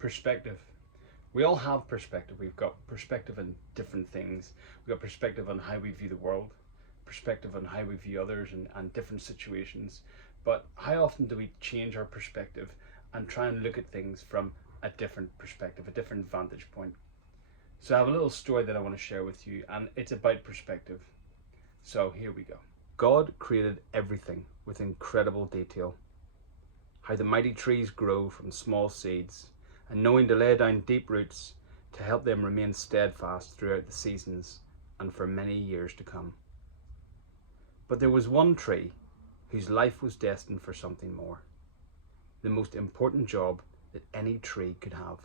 Perspective. We all have perspective. We've got perspective on different things. We've got perspective on how we view the world, perspective on how we view others and different situations. But how often do we change our perspective and try and look at things from a different perspective, a different vantage point? So I have a little story that I want to share with you, and it's about perspective. So here we go. God created everything with incredible detail. How the mighty trees grow from small seeds, and knowing to lay down deep roots to help them remain steadfast throughout the seasons and for many years to come. But there was one tree whose life was destined for something more, the most important job that any tree could have.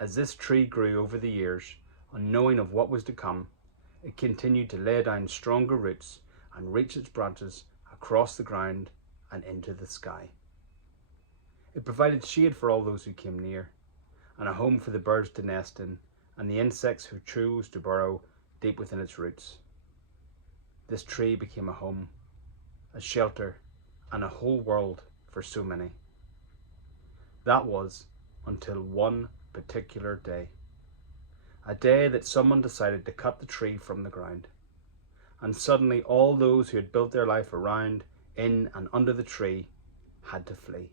As this tree grew over the years, unknowing of what was to come, it continued to lay down stronger roots and reach its branches across the ground and into the sky. It provided shade for all those who came near, and a home for the birds to nest in, and the insects who chose to burrow deep within its roots. This tree became a home, a shelter, and a whole world for so many. That was until one particular day. A day that someone decided to cut the tree from the ground. And suddenly all those who had built their life around, in and under the tree had to flee.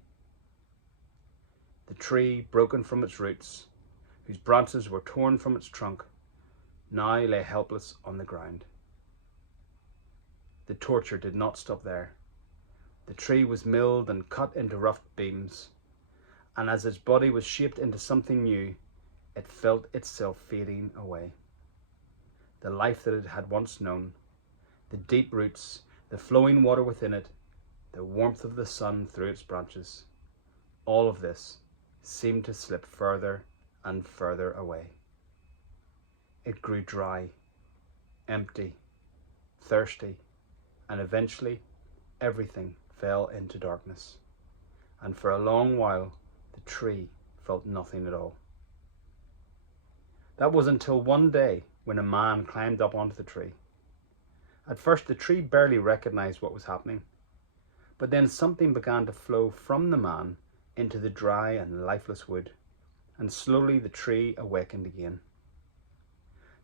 The tree, broken from its roots, whose branches were torn from its trunk, now lay helpless on the ground. The torture did not stop there. The tree was milled and cut into rough beams, and as its body was shaped into something new, it felt itself fading away. The life that it had once known, the deep roots, the flowing water within it, the warmth of the sun through its branches, all of this seemed to slip further and further away. It grew dry, empty, thirsty, and eventually everything fell into darkness. And for a long while, the tree felt nothing at all. That was until one day when a man climbed up onto the tree. At first, the tree barely recognized what was happening, but then something began to flow from the man into the dry and lifeless wood, and slowly the tree awakened again.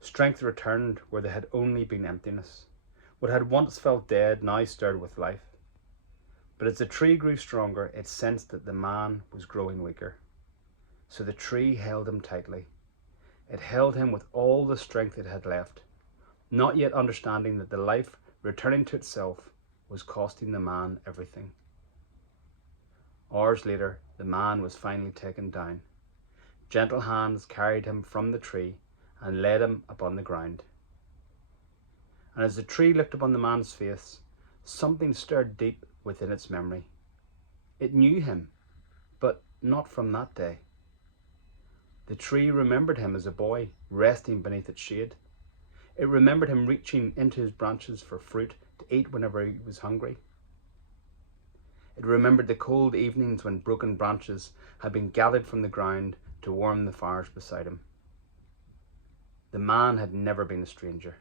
Strength returned where there had only been emptiness. What had once felt dead now stirred with life. But as the tree grew stronger, it sensed that the man was growing weaker. So the tree held him tightly. It held him with all the strength it had left, not yet understanding that the life returning to itself was costing the man everything. Hours later, the man was finally taken down. Gentle hands carried him from the tree and laid him upon the ground. And as the tree looked upon the man's face, something stirred deep within its memory. It knew him, but not from that day. The tree remembered him as a boy, resting beneath its shade. It remembered him reaching into his branches for fruit to eat whenever he was hungry. It remembered the cold evenings when broken branches had been gathered from the ground to warm the fires beside him. The man had never been a stranger,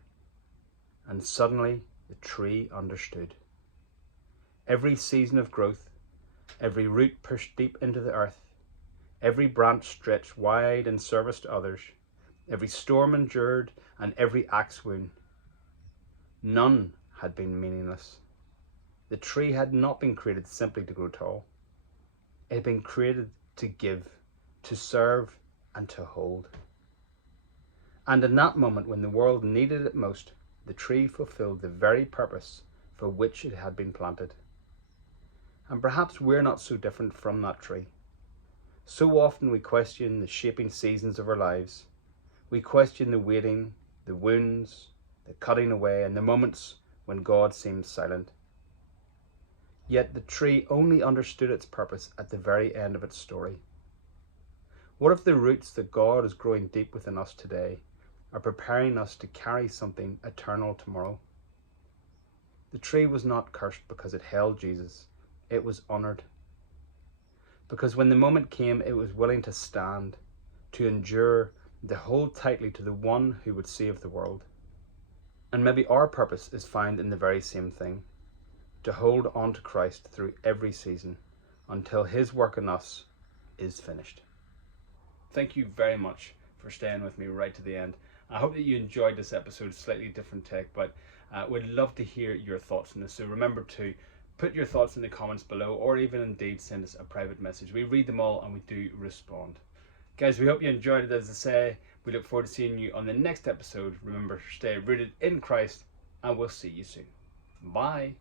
and suddenly the tree understood. Every season of growth, every root pushed deep into the earth, every branch stretched wide in service to others, every storm endured and every axe wound, none had been meaningless. The tree had not been created simply to grow tall. It had been created to give, to serve, and to hold. And in that moment when the world needed it most, the tree fulfilled the very purpose for which it had been planted. And perhaps we're not so different from that tree. So often we question the shaping seasons of our lives. We question the waiting, the wounds, the cutting away, and the moments when God seems silent. Yet the tree only understood its purpose at the very end of its story. What if the roots that God is growing deep within us today are preparing us to carry something eternal tomorrow? The tree was not cursed because it held Jesus. It was honored. Because when the moment came, it was willing to stand, to endure, to hold tightly to the one who would save the world. And maybe our purpose is found in the very same thing, to hold on to Christ through every season until his work in us is finished. thank you very much for staying with me right to the end. I hope that you enjoyed this episode, slightly different take, but would love to hear your thoughts on this. So remember to put your thoughts in the comments below, or even indeed send us a private message. We read them all and we do respond. Guys, we hope you enjoyed it. As I say, we look forward to seeing you on the next episode. Remember, stay rooted in Christ, and we'll see you soon. Bye.